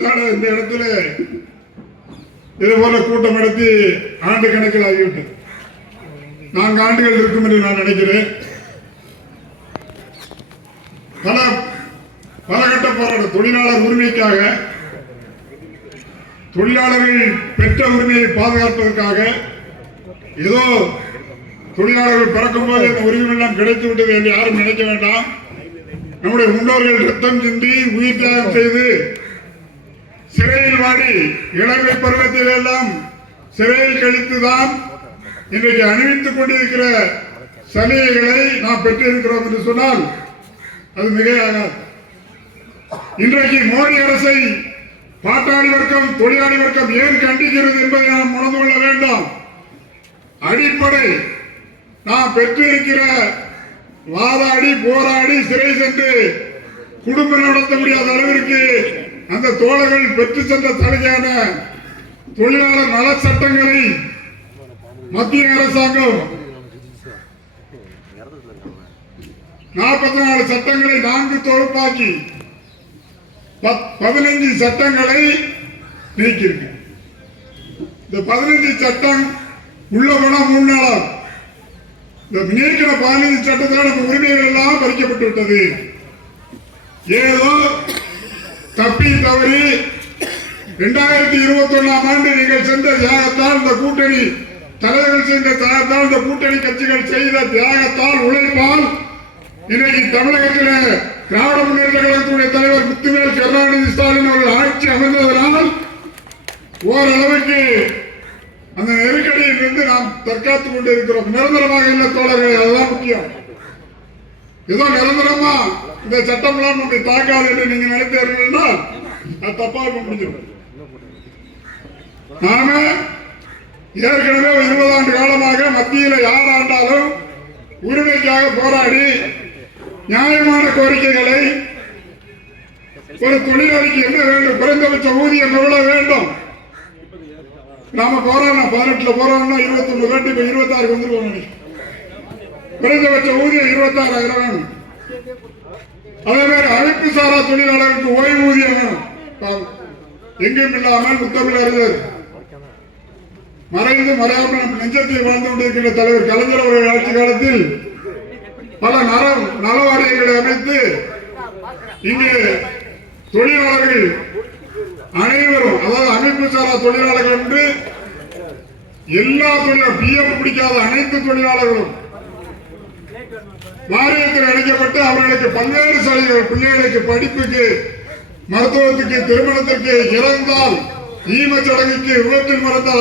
இந்த இடத்துல இது போல கூட்டம் நடத்தி ஆண்டு கணக்கில் ஆகிவிட்டது. நான்கு ஆண்டுகள் இருக்கும் என்று நான் நினைக்கிறேன். பல பல கட்ட போராட்டம் தொழிலாளர் உரிமைக்காக தொழிலாளர்கள் பெற்ற உரிமையை பாதுகாப்பதற்காக ஏதோ தொழிலாளர்கள் பிறக்கும் போது இந்த உரிமை எல்லாம் கிடைத்து விட்டது என்று யாரும் நினைக்க வேண்டாம். நம்முடைய முன்னோர்கள் ரத்தம் சிந்தி உயிர் தியாகம் செய்து சிறையில் வாடி இளமை பருவத்தில் எல்லாம் சிறையில் கழித்துதான் இன்றைக்கு அணிவித்துக் கொண்டிருக்கிற சலுகைகளை நாம் பெற்றிருக்கிறோம் என்று சொன்னால் அது மிகையாக இன்றைக்கு மோடி அரசை பாட்டாளி வர்க்கம் தொழிலாளி வர்க்கம் ஏன் கண்டிக்கிறது என்பதை நாம் உணர்ந்து கொள்ள வேண்டாம். அடிப்படை நாம் பெற்றிருக்கிற வாதாடி போராடி சிறை சென்று குடும்பம் நடத்த முடியாத அளவிற்கு அந்த தோழர்கள் பெற்று சென்ற தலையான தொழிலாளர் நல சட்டங்களை மத்திய அரசாங்கம் நாற்பத்தி நாலு சட்டங்களை நான்கு தொகுப்பாக்கி பத்- பதினைஞ்சு சட்டங்களை நீக்கியிருக்கு. இந்த பதினைஞ்சு சட்டம் உள்ள போனா மூணு இந்த நீக்கிற பதினைந்து சட்டத்தில் நம்ம உரிமைகள் எல்லாம் பறிக்கப்பட்டு விட்டது. ஏதோ தப்பி தவறி. இரண்டாயிரத்தி இருபத்தி ஒன்னாம் ஆண்டு நீங்கள் சென்ற தியாகத்தால் இந்த கூட்டணி தலைவர்கள் சென்ற தியாகத்தால் இந்த கூட்டணி கட்சிகள் செய்த தியாகத்தால் உழைப்பால் இன்னைக்கு தமிழகத்தில் திராவிட முன்னேற்ற கழகத்துடைய தலைவர் முத்துவேல் கருணாநிதி ஸ்டாலின் அவர்கள் ஆட்சி அமைந்ததனால் ஓரளவுக்கு அந்த நெருக்கடியில் இருந்து நாம் தற்காத்துக் கொண்டு இருக்கிறோம் நிரந்தரமாக இல்லை தோழர்கள் அதுதான் முக்கியம். ஏதோ நிரந்தரமா இந்த சட்டம் எல்லாம் தாக்காது என்று நீங்க நினைத்தீர்கள்னா என்றால் அது தப்பாக முடிஞ்சிடும் நாம ஏற்கனவே இருபது ஆண்டு காலமாக மத்தியில யார் ஆண்டாலும் உரிமைக்காக போராடி நியாயமான கோரிக்கைகளை ஒரு தொழிலாளிக்கு என்ன வேண்டும்? குறைந்தபட்ச ஊதியம் எவ்வளவு வேண்டும்? நாம போராடணும் பதினெட்டுல போறோம்னா இருபத்தி ஒண்ணு வேண்டி இப்ப இருபத்தாறு வந்துருவோம் நினைக்கிறேன். குறைந்தபட்ச ஊதியம் இருபத்தாறாயிரம் வேணும். அதே மாதிரி அமைப்பு சாரா தொழிலாளர்களுக்கு ஓய்வூதியம் வேணும். எங்கும் இல்லாமல் முத்தமிழ் மறைந்து மறையாமல் நம் நெஞ்சத்தில் வாழ்ந்து கொண்டிருக்கின்ற தலைவர் கலைஞர் அவர்கள் ஆட்சி காலத்தில் பல நல நல வாரியங்களை அமைத்து இங்கு தொழிலாளர்கள் அனைவரும் அதாவது அமைப்பு சாரா தொழிலாளர்கள் என்று எல்லா தொழிலாளர் பிஎஃப் பிடிக்காத அனைத்து தொழிலாளர்களும் வாரியத்தில் அழைக்கப்பட்டு அவர்களுக்கு பல்வேறு சலுகைகள் பிள்ளைகளுக்கு படிப்புக்கு மருத்துவத்துக்கு திருமணத்திற்கு இறந்தால் ஈமச்சடங்குக்கு விபத்தில் மறந்தால்